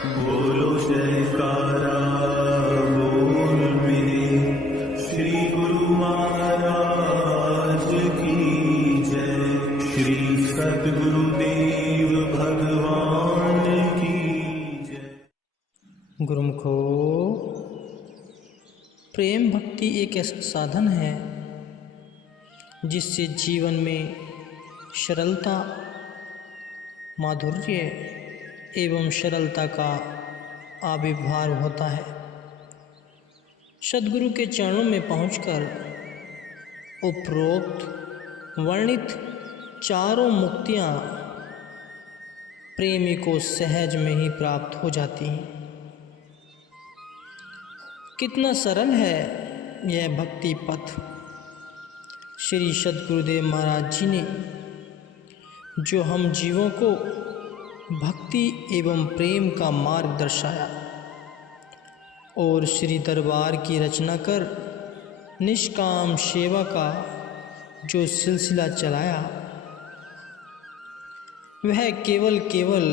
बोलो जयकारा बोल मेरे श्री गुरु महाराज की जय। श्री सद्गुरुदेव भगवान की जय। गुरुमुखो, प्रेम भक्ति एक ऐसा साधन है जिससे जीवन में सरलता, माधुर्य एवं सरलता का आविर्भाव होता है। सद्गुरु के चरणों में पहुंचकर उपरोक्त वर्णित चारों मुक्तियां प्रेमी को सहज में ही प्राप्त हो जाती हैं। कितना सरल है यह भक्ति पथ। श्री सद्गुरुदेव महाराज जी ने जो हम जीवों को भक्ति एवं प्रेम का मार्ग दर्शाया और श्री दरबार की रचना कर निष्काम सेवा का जो सिलसिला चलाया, वह केवल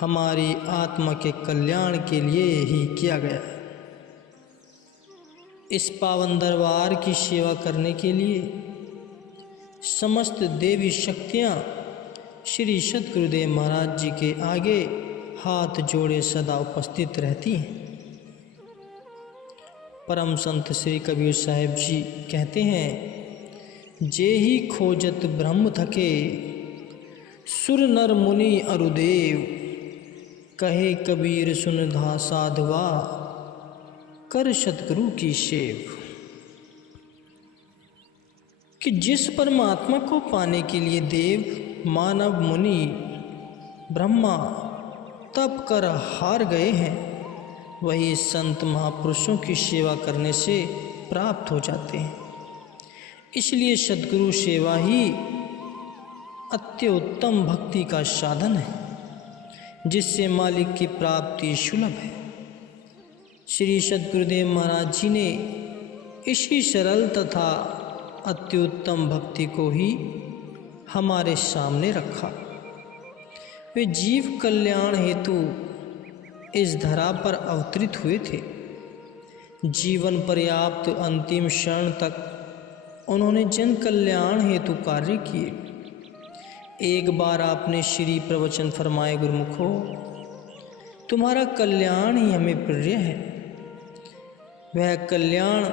हमारी आत्मा के कल्याण के लिए ही किया गया। इस पावन दरबार की सेवा करने के लिए समस्त देवी शक्तियाँ श्री सद्गुरुदेव महाराज जी के आगे हाथ जोड़े सदा उपस्थित रहती हैं। परम संत श्री कबीर साहिब जी कहते हैं, जे ही खोजत ब्रह्म थके, सुर नर मुनि अरुदेव, कहे कबीर सुनधा साधवा, कर सद्गुरु की सेव। कि जिस परमात्मा को पाने के लिए देव, मानव, मुनि, ब्रह्मा तप कर हार गए हैं, वही संत महापुरुषों की सेवा करने से प्राप्त हो जाते हैं। इसलिए सद्गुरु सेवा ही अत्युत्तम भक्ति का साधन है, जिससे मालिक की प्राप्ति सुलभ है। श्री सद्गुरुदेव महाराज जी ने इसी सरल तथा अत्युत्तम भक्ति को ही हमारे सामने रखा। वे जीव कल्याण हेतु इस धरा पर अवतरित हुए थे। जीवन पर्याप्त अंतिम क्षण तक उन्होंने जन कल्याण हेतु कार्य किए। एक बार आपने श्री प्रवचन फरमाए, गुरुमुखो, तुम्हारा कल्याण ही हमें प्रिय है। वह कल्याण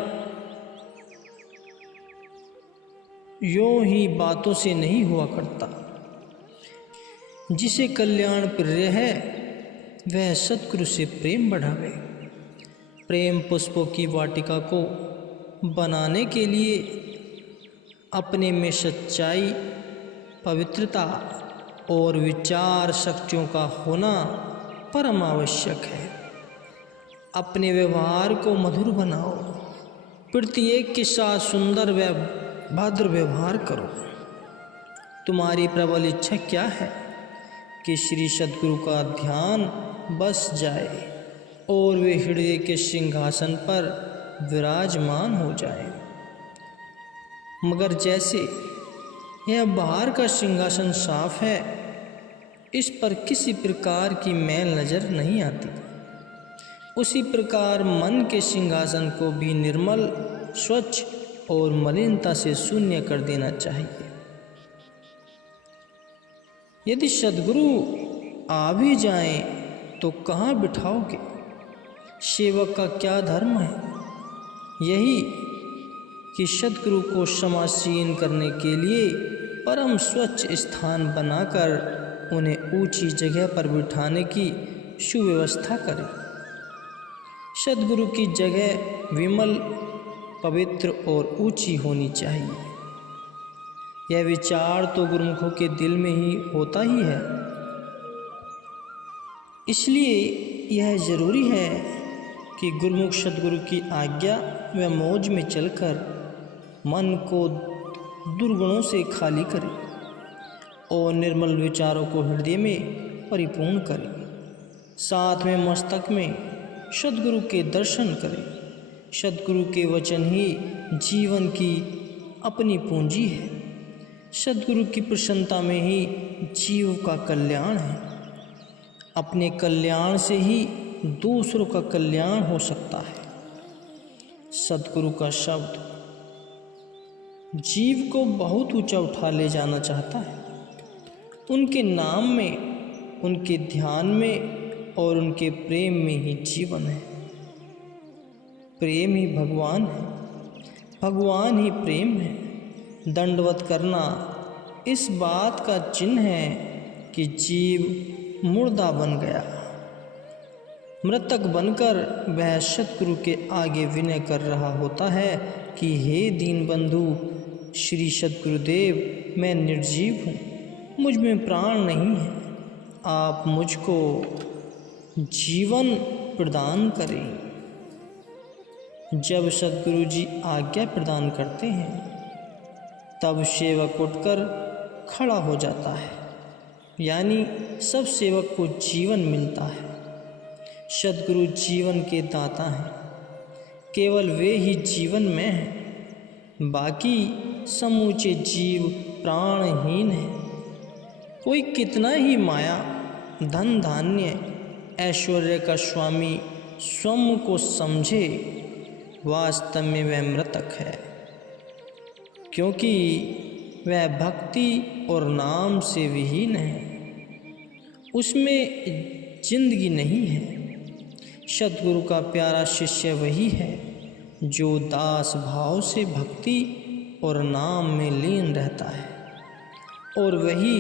यों ही बातों से नहीं हुआ करता। जिसे कल्याण प्रिय है वह सद्गुरु से प्रेम बढ़ावे। प्रेम पुष्पों की वाटिका को बनाने के लिए अपने में सच्चाई, पवित्रता और विचार शक्तियों का होना परम आवश्यक है। अपने व्यवहार को मधुर बनाओ, प्रत्येक के साथ सुंदर व भद्र व्यवहार करो। तुम्हारी प्रबल इच्छा क्या है कि श्री सद्गुरु का ध्यान बस जाए और वे हृदय के सिंहासन पर विराजमान हो जाए। मगर जैसे यह बाहर का सिंहासन साफ है, इस पर किसी प्रकार की मैल नजर नहीं आती, उसी प्रकार मन के सिंहासन को भी निर्मल, स्वच्छ और मलिनता से शून्य कर देना चाहिए। यदि सद्गुरु आ भी जाएं तो कहाँ बिठाओगे? सेवक का क्या धर्म है? यही कि सद्गुरु को समासीन करने के लिए परम स्वच्छ स्थान बनाकर उन्हें ऊंची जगह पर बिठाने की सुव्यवस्था करें। सद्गुरु की जगह विमल, पवित्र और ऊंची होनी चाहिए। यह विचार तो गुरुमुखों के दिल में ही होता ही है। इसलिए यह जरूरी है कि गुरुमुख सद्गुरु की आज्ञा व मौज में चलकर मन को दुर्गुणों से खाली करें और निर्मल विचारों को हृदय में परिपूर्ण करें। साथ में मस्तक में सद्गुरु के दर्शन करें। सद्गुरु के वचन ही जीवन की अपनी पूंजी है। सद्गुरु की प्रसन्नता में ही जीव का कल्याण है। अपने कल्याण से ही दूसरों का कल्याण हो सकता है। सद्गुरु का शब्द जीव को बहुत ऊंचा उठा ले जाना चाहता है। उनके नाम में, उनके ध्यान में और उनके प्रेम में ही जीवन है। प्रेम ही भगवान है, भगवान ही प्रेम है। दंडवत करना इस बात का चिन्ह है कि जीव मुर्दा बन गया। मृतक बनकर वह सतगुरु के आगे विनय कर रहा होता है कि हे दीन बंधु श्री सद्गुरुदेव, मैं निर्जीव हूँ, मुझ में प्राण नहीं है, आप मुझको जीवन प्रदान करें। जब सद्गुरु जी आज्ञा प्रदान करते हैं तब सेवक उठकर खड़ा हो जाता है, यानी सब सेवक को जीवन मिलता है। सद्गुरु जीवन के दाता हैं, केवल वे ही जीवन में हैं, बाकी समूचे जीव प्राणहीन हैं। कोई कितना ही माया, धन धान्य, ऐश्वर्य का स्वामी स्वयं को समझे, वास्तव में वह मृतक है, क्योंकि वह भक्ति और नाम से विहीन है, उसमें जिंदगी नहीं है। सद्गुरु का प्यारा शिष्य वही है जो दास भाव से भक्ति और नाम में लीन रहता है, और वही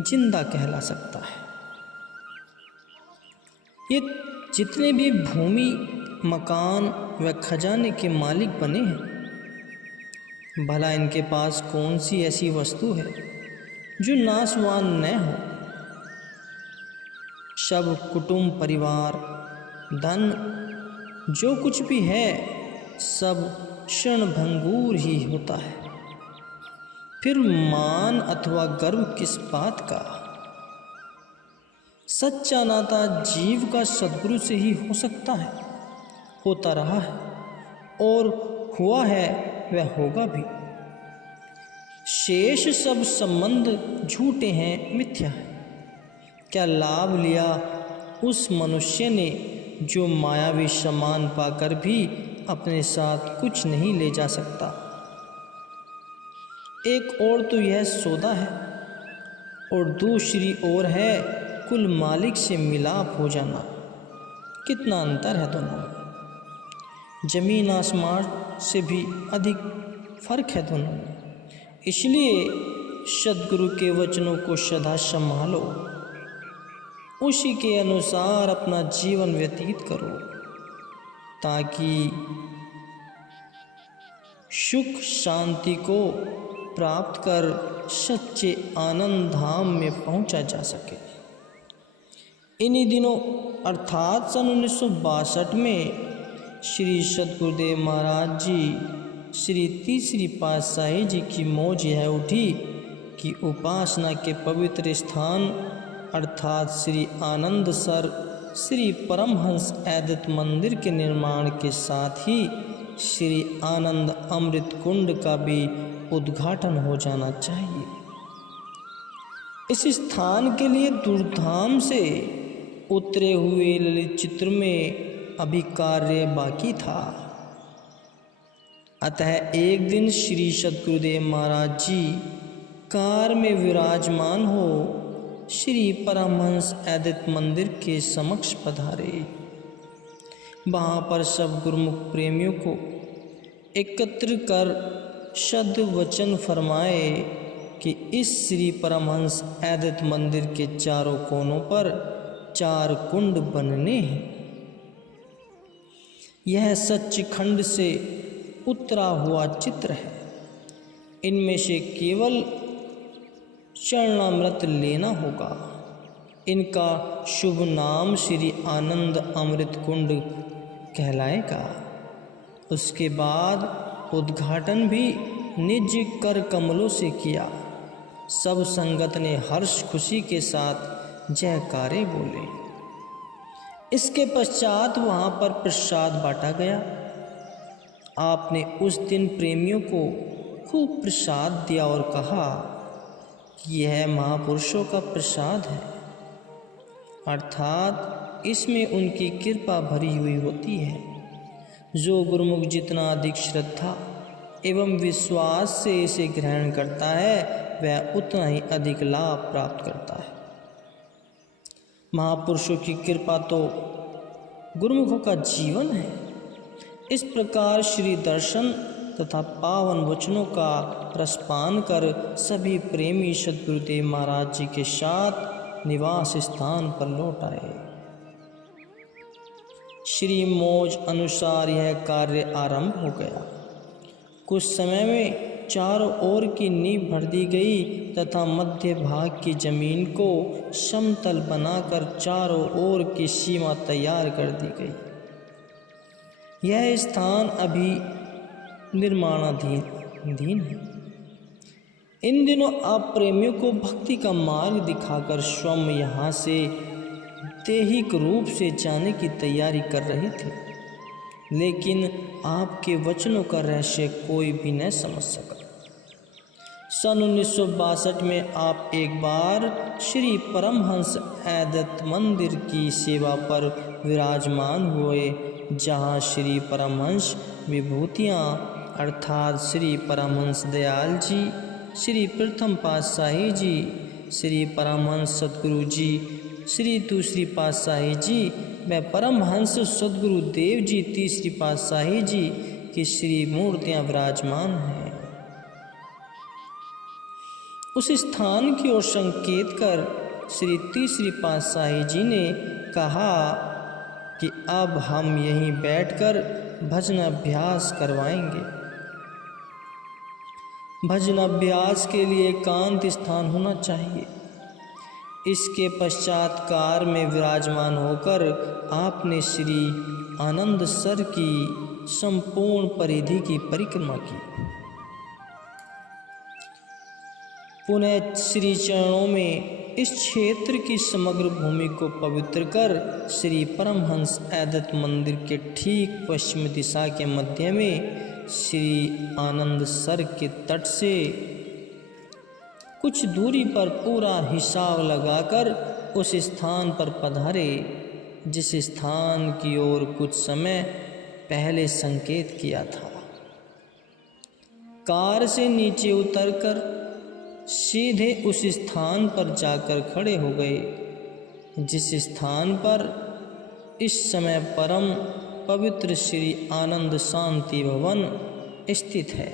जिंदा कहला सकता है। ये जितने भी भूमि, मकान व खजाने के मालिक बने हैं, भला इनके पास कौन सी ऐसी वस्तु है जो नाशवान न हो। सब कुटुंब, परिवार, धन, जो कुछ भी है, सब क्षणभंगुर ही होता है। फिर मान अथवा गर्व किस बात का। सच्चा नाता जीव का सद्गुरु से ही हो सकता है, होता रहा है और हुआ है, वह होगा भी। शेष सब संबंध झूठे हैं, मिथ्या है। क्या लाभ लिया उस मनुष्य ने जो मायावी सम्मान पाकर भी अपने साथ कुछ नहीं ले जा सकता। एक और तो यह सौदा है और दूसरी ओर है कुल मालिक से मिलाप हो जाना। कितना अंतर है दोनों में, जमीन आसमान से भी अधिक फर्क है दोनों में। इसलिए सद्गुरु के वचनों को सदा संभालो, उसी के अनुसार अपना जीवन व्यतीत करो, ताकि सुख शांति को प्राप्त कर सच्चे आनंद धाम में पहुंचा जा सके। इन्हीं दिनों अर्थात सन 1962 में श्री सद्गुरुदेव महाराज जी श्री तीसरी पातशाही जी की मौज यह उठी कि उपासना के पवित्र स्थान अर्थात श्री आनंदसर श्री परमहंस अद्वैत मंदिर के निर्माण के साथ ही श्री आनंद अमृत कुंड का भी उद्घाटन हो जाना चाहिए। इस स्थान के लिए दूरधाम से उतरे हुए ललित चित्र में अभी कार्य बाकी था। अतः एक दिन श्री सद्गुरुदेव महाराज जी कार में विराजमान हो श्री परमहंस अद्वैत मंदिर के समक्ष पधारे। वहाँ पर सब गुरुमुख प्रेमियों को एकत्र कर सद वचन फरमाए कि इस श्री परमहंस अद्वैत मंदिर के चारों कोनों पर 4 कुंड बनने हैं। यह सच्चिखंड से उतरा हुआ चित्र है। इनमें से केवल चरणामृत लेना होगा। इनका शुभ नाम श्री आनंद अमृत कुंड कहलाएगा। उसके बाद उद्घाटन भी निज कर कमलों से किया। सब संगत ने हर्ष खुशी के साथ जयकारे बोले। इसके पश्चात वहाँ पर प्रसाद बांटा गया। आपने उस दिन प्रेमियों को खूब प्रसाद दिया और कहा कि यह महापुरुषों का प्रसाद है। अर्थात इसमें उनकी कृपा भरी हुई होती है। जो गुरुमुख जितना अधिक श्रद्धा एवं विश्वास से इसे ग्रहण करता है वह उतना ही अधिक लाभ प्राप्त करता है। महापुरुषों की कृपा तो गुरुमुखों का जीवन है। इस प्रकार श्री दर्शन तथा पावन वचनों का रसपान कर सभी प्रेमी सद्गुरुदेव महाराज जी के साथ निवास स्थान पर लौट आए। श्री मौज अनुसार यह कार्य आरंभ हो गया। कुछ समय में चारों ओर की नींव भर दी गई तथा मध्य भाग की जमीन को समतल बनाकर चारों ओर की सीमा तैयार कर दी गई। यह स्थान अभी निर्माणाधीन है। इन दिनों आप प्रेमियों को भक्ति का मार्ग दिखाकर स्वयं यहाँ से दैहिक रूप से जाने की तैयारी कर रहे थे, लेकिन आपके वचनों का रहस्य कोई भी न समझ सका। सन 1962 में आप एक बार श्री परमहंस अद्वैत मंदिर की सेवा पर विराजमान हुए, जहाँ श्री परमहंस विभूतियाँ अर्थात श्री परमहंस दयाल जी, श्री प्रथम पातशाही जी, श्री परमहंस सद्गुरु जी, श्री दूसरी पातशाही जी व परमहंस सद्गुरु देव जी तीसरी पातशाही जी की श्री मूर्तियाँ विराजमान हैं। उस स्थान की ओर संकेत कर श्री तीसरी पातशाही जी ने कहा कि अब हम यहीं बैठकर भजन अभ्यास करवाएंगे। भजन अभ्यास के लिए एकांत स्थान होना चाहिए। इसके पश्चात कार में विराजमान होकर आपने श्री आनंद सर की संपूर्ण परिधि की परिक्रमा की। पुनः श्री चरणों में इस क्षेत्र की समग्र भूमि को पवित्र कर श्री परमहंस अद्वैत मंदिर के ठीक पश्चिम दिशा के मध्य में श्री आनंद सर के तट से कुछ दूरी पर पूरा हिसाब लगाकर उस स्थान पर पधारे जिस स्थान की ओर कुछ समय पहले संकेत किया था। कार से नीचे उतरकर सीधे उस स्थान पर जाकर खड़े हो गए जिस स्थान पर इस समय परम पवित्र श्री आनंद शांति भवन स्थित है।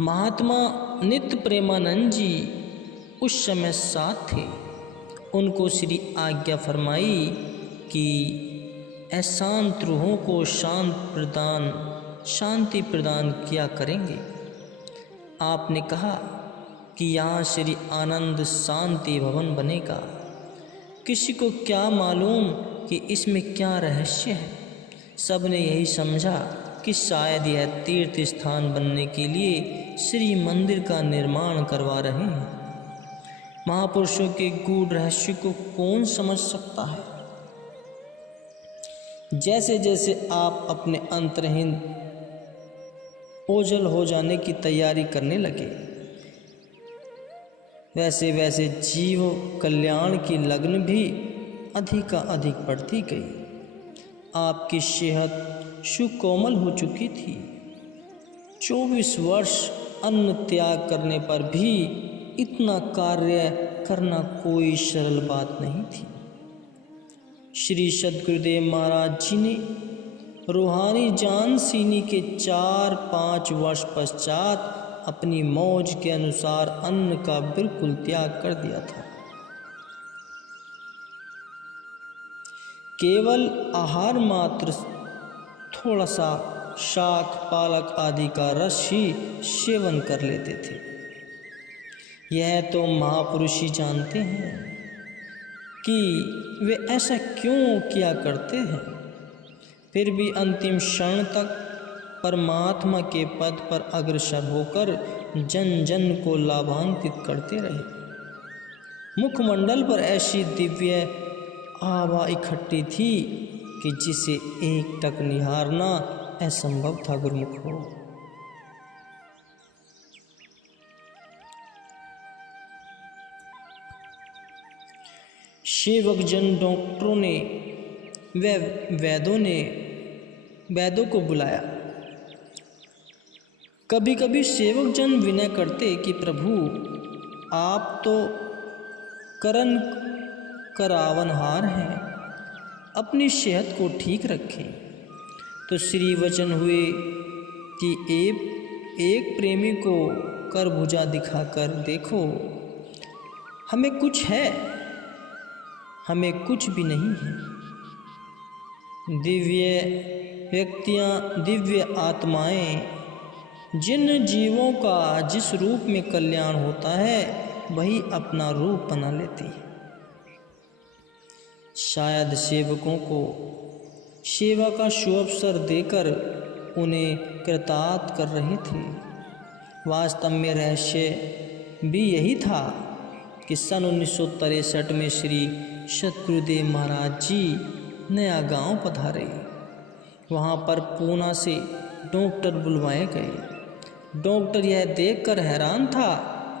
महात्मा नित्य प्रेमानंद जी उस समय साथ थे। उनको श्री आज्ञा फरमाई कि अशांत रूहों को शांति प्रदान किया करेंगे। आपने कहा कि यहाँ श्री आनंद शांति भवन बनेगा। किसी को क्या मालूम कि इसमें क्या रहस्य है। सबने यही समझा कि शायद यह तीर्थ स्थान बनने के लिए श्री मंदिर का निर्माण करवा रहे हैं। महापुरुषों के गूढ़ रहस्य को कौन समझ सकता है। जैसे जैसे आप अपने अंतर्हीन ओझल हो जाने की तैयारी करने लगे, वैसे वैसे जीव कल्याण की लगन भी अधिक अधिक बढ़ती गई। आपकी सेहत सुकोमल हो चुकी थी। 24 वर्ष अन्न त्याग करने पर भी इतना कार्य करना कोई सरल बात नहीं थी। श्री सद्गुरुदेव महाराज जी ने रूहानी जानशीनी के 4-5 वर्ष पश्चात अपनी मौज के अनुसार अन्न का बिल्कुल त्याग कर दिया था। केवल आहार मात्र थोड़ा सा शाक पालक आदि का रस ही सेवन कर लेते थे। यह तो महापुरुष ही जानते हैं कि वे ऐसा क्यों किया करते हैं। फिर भी अंतिम क्षण तक परमात्मा के पद पर अग्रसर होकर जन जन को लाभान्वित करते रहे। मुखमंडल पर ऐसी दिव्य आभा इकट्ठी थी कि जिसे एक टक निहारना असंभव था। गुरुमुख हो सेवक जन डॉक्टरों ने व वैद्यों को बुलाया। कभी कभी सेवक जन विनय करते कि प्रभु आप तो करण करावनहार हैं, अपनी सेहत को ठीक रखें। तो श्री वचन हुए कि एक प्रेमी को कर भुजा दिखाकर देखो, हमें कुछ है, हमें कुछ भी नहीं है। दिव्य व्यक्तियाँ, दिव्य आत्माएं, जिन जीवों का जिस रूप में कल्याण होता है वही अपना रूप बना लेती है। शायद सेवकों को सेवा का शुअवसर देकर उन्हें कृतार्थ कर रहे थे। वास्तव में रहस्य भी यही था कि सन 1963 में श्री सद्गुरुदेव महाराज जी नया गांव पधारे। वहां पर पूना से डॉक्टर बुलवाए गए। डॉक्टर यह देखकर हैरान था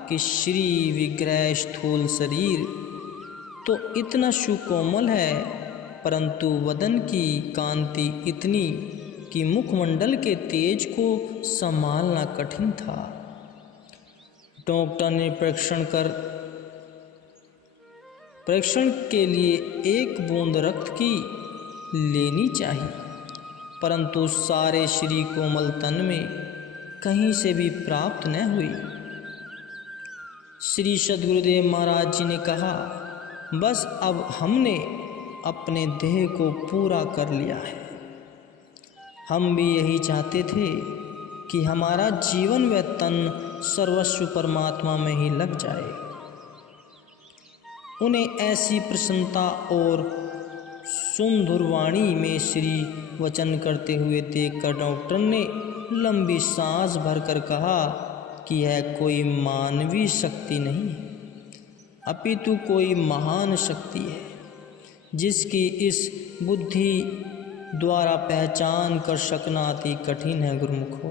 कि श्री विग्रह स्थूल शरीर तो इतना सुकोमल है, परंतु वदन की कांति इतनी कि मुखमंडल के तेज को संभालना कठिन था। डॉक्टर ने परीक्षण के लिए एक बूंद रक्त की लेनी चाहिए, परंतु सारे श्री कोमल तन में कहीं से भी प्राप्त न हुई। श्री सद्गुरुदेव महाराज जी ने कहा, बस अब हमने अपने देह को पूरा कर लिया है। हम भी यही चाहते थे कि हमारा जीवन व तन सर्वस्व परमात्मा में ही लग जाए। उन्हें ऐसी प्रसन्नता और सुमधुर वाणी में श्री वचन करते हुए देखकर डॉक्टर ने लंबी सांस भरकर कहा कि यह कोई मानवीय शक्ति नहीं, अपितु कोई महान शक्ति है, जिसकी इस बुद्धि द्वारा पहचान कर सकना अति कठिन है। गुरुमुखो।